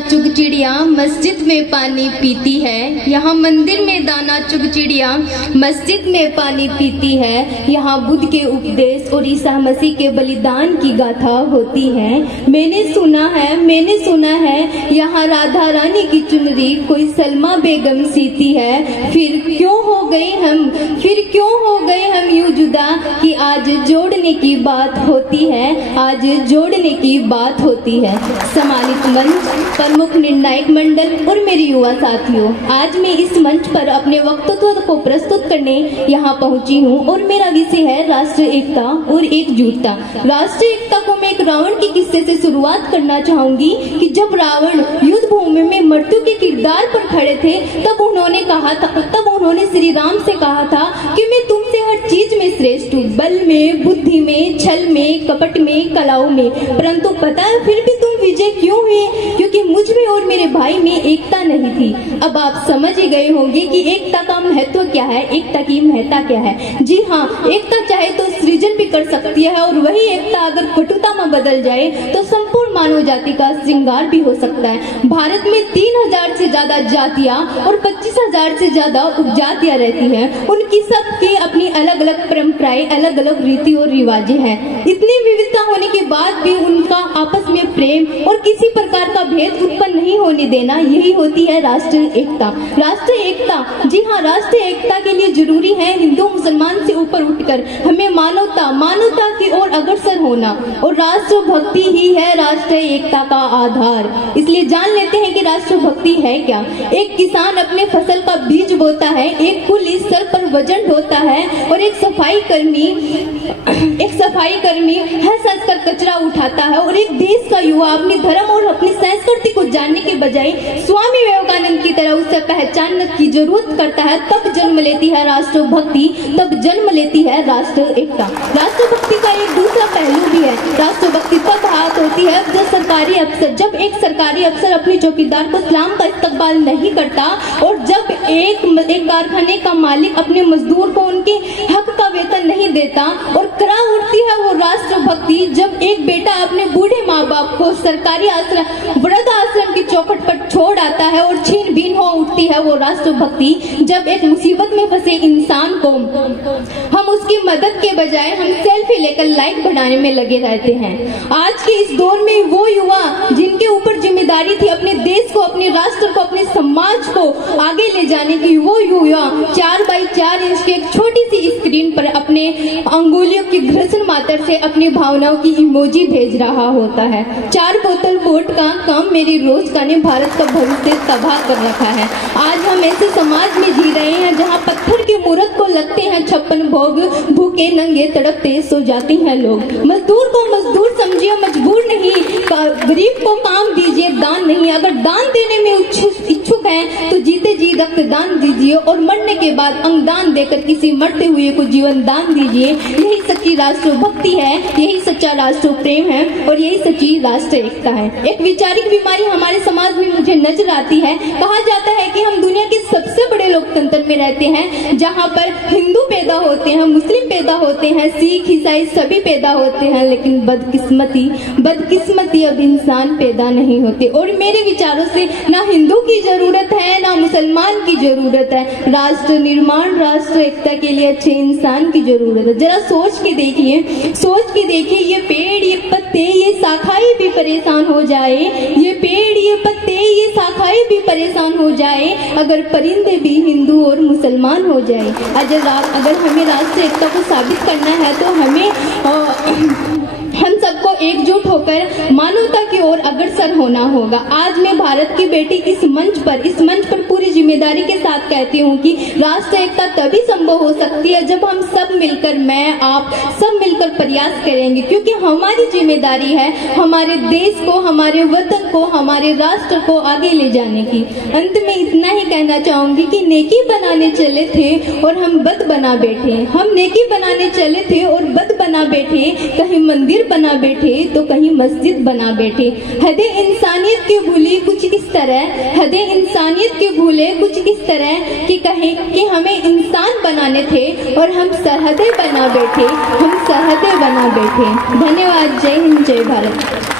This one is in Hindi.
चुग चिड़िया मस्जिद में पानी पीती है, यहाँ मंदिर में दाना चुग चिड़िया मस्जिद में पानी पीती है। यहाँ बुद्ध के उपदेश और ईसा मसीह के बलिदान की गाथा होती है। मैंने सुना है यहाँ राधा रानी की चुनरी कोई सलमा बेगम सीती है। फिर क्यों हो गए हम यूं जुदा कि आज जोड़ने की बात होती है, आज जोड़ने की बात होती है। सम्मानित मंच, प्रमुख निर्णायक मंडल और मेरे युवा साथियों, आज मैं इस मंच पर अपने वक्तव्य को प्रस्तुत करने यहाँ पहुँची हूँ और मेरा विषय है राष्ट्रीय एकता और एकजुटता। राष्ट्रीय एकता को मैं एक रावण के किस्से से शुरुआत करना चाहूंगी कि जब रावण युद्ध भूमि में मृत्यु के किरदार पर खड़े थे तब उन्होंने श्री राम से कहा था कि मैं तुमसे हर चीज में श्रेष्ठ हूँ, बल में, बुद्धि में, छल में, कपट में, कलाओं में, परंतु पता है फिर भी तुम विजय क्यों हुए? क्योंकि मुझ में और मेरे भाई में एकता नहीं थी। अब आप समझ ही गए होंगे कि एकता का महत्व क्या है, एकता की महत्ता क्या है। जी हाँ, एकता चाहे तो सृजन भी कर सकती है और वही एकता अगर कटुता में बदल जाए तो संपूर्ण मानव जाति का श्रृंगार भी हो सकता है। भारत में 3000 से ज्यादा जातियां और 25,000 से ज्यादा उपजातियां रहती हैं। उनकी सबकी अपनी अलग अलग परंपराएं, अलग अलग रीति और रिवाजें हैं। इतनी विविधता होने के बाद भी उनका आपस में प्रेम और किसी प्रकार का भेद उत्पन्न नहीं होने देना, यही होती है राष्ट्रीय एकता। राष्ट्रीय एकता, जी हाँ, राष्ट्रीय एकता के लिए जरूरी है हिंदू मुसलमान से ऊपर उठकर हमें मानवता की ओर अग्रसर होना, और राष्ट्रभक्ति ही है राष्ट्रीय एकता का आधार। इसलिए जान लेते हैं कि राष्ट्रभक्ति है क्या। एक किसान अपने फसल का बीज बोता है, एक कुली सर पर वजन ढोता है और एक सफाई कर्मी हंस हंस कर कचरा उठाता है, और एक देश का युवा अपने धर्म और अपनी संस्कृति को जानने के बजाय स्वामी विवेकानंद की तरह उसे पहचानने की जरूरत करता है। तब जन्म लेती है राष्ट्रभक्ति, तब जन्म लेती है राष्ट्र एकता। राष्ट्रभक्ति का एक दूसरा पहलू भी है। राष्ट्रभक्ति तब हाथ होती है जब एक सरकारी अफसर अपने चौकीदार को सलाम का इस्तकबाल नहीं करता, और जब एक कारखाने का मालिक अपने मजदूर को उनके हक का वेतन नहीं देता, और करा उठती है वो राष्ट्रभक्ति जब एक बेटा अपने बूढ़े माँ बाप को सरकारी वृद्ध आश्रम की चौखट पर छोड़ आता है, और छीन बीन हो उठती है वो राष्ट्रभक्ति जब एक मुसीबत में फंसे इंसान को हम उसकी मदद के बजाय हम सेल्फी लेकर लाइक बढ़ाने में लगे रहते हैं। आज के इस दौर में वो युवा जिनके ऊपर जिम्मेदारी थी अपने देश को, अपने राष्ट्र को, अपने समाज को आगे ले जाने की, वो युवा 4x4 इंच की एक छोटी सी स्क्रीन पर अपने अंगुलियों की घर्षण मात्र से अपनी भावनाओं की इमोजी भेज रहा होता है। 4 बोतल वोट का काम मेरी रोज का ने भारत का भविष्य तबाह कर रखा है। आज हम ऐसे समाज में जी रहे हैं जहाँ पत्थर की मूर्त को लगते हैं 56 भोग, भूखे नंगे तड़पते सो जाते हैं लोग। मजदूर को मजदूर समझिए, मजबूर नहीं, गरीब को काम दीजिए, दान नहीं। अगर दान देने में इच्छुक हैं तो जीते जी रक्तदान दीजिए, और मरने के बाद अंगदान देकर किसी मरते हुए को जीवन दान दीजिए। यही सच्ची राष्ट्रभक्ति है, यही सच्चा राष्ट्र प्रेम है, और यही सच्ची राष्ट्रीय एकता है। एक वैचारिक बीमारी हमारे समाज में मुझे नजर आती है। कहा जाता है कि हम दुनिया के सबसे बड़े लोकतंत्र में रहते हैं, जहाँ पर हिंदू पैदा होते हैं, मुस्लिम पैदा होते हैं, सिख ईसाई सभी पैदा होते हैं, लेकिन बदकिस्मती अब इंसान पैदा नहीं होते। और मेरे विचारों से ना हिंदू की जरूरत है ना मुसलमान की जरूरत है। राष्ट्र निर्माण, राष्ट्र एकता के लिए अच्छे इंसान की जरूरत है। जरा सोच के देखिए, ये पेड़, ये पत्ते, ये शाखाएं भी परेशान हो जाए, ये पेड़, ये पत्ते, ये शाखाएं भी परेशान हो जाए अगर परिंदे भी हिंदू और मुसलमान हो जाए। अगर हमें राष्ट्रीय एकता को साबित करना है तो हमें हम सबको एकजुट होकर मानवता की ओर अग्रसर होना होगा। आज मैं भारत की बेटी इस मंच पर पूरी जिम्मेदारी के साथ कहती हूँ कि राष्ट्रीय एकता तभी संभव हो सकती है जब हम सब मिलकर, मैं, आप सब मिलकर प्रयास करेंगे, क्योंकि हमारी जिम्मेदारी है हमारे देश को, हमारे वतन को, हमारे राष्ट्र को आगे ले जाने की। अंत में इतना ही कहना चाहूंगी कि नेकी बनाने चले थे और हम बद बना बैठे। हम नेकी बनाने चले थे और बद बना बैठे, कहीं मंदिर बना बैठे तो कहीं मस्जिद बना बैठे। हदे इंसानियत के भूले कुछ इस तरह कि कहें कि हमें इंसान बनाने थे और हम सरहदें बना बैठे। धन्यवाद। जय हिंद, जय भारत।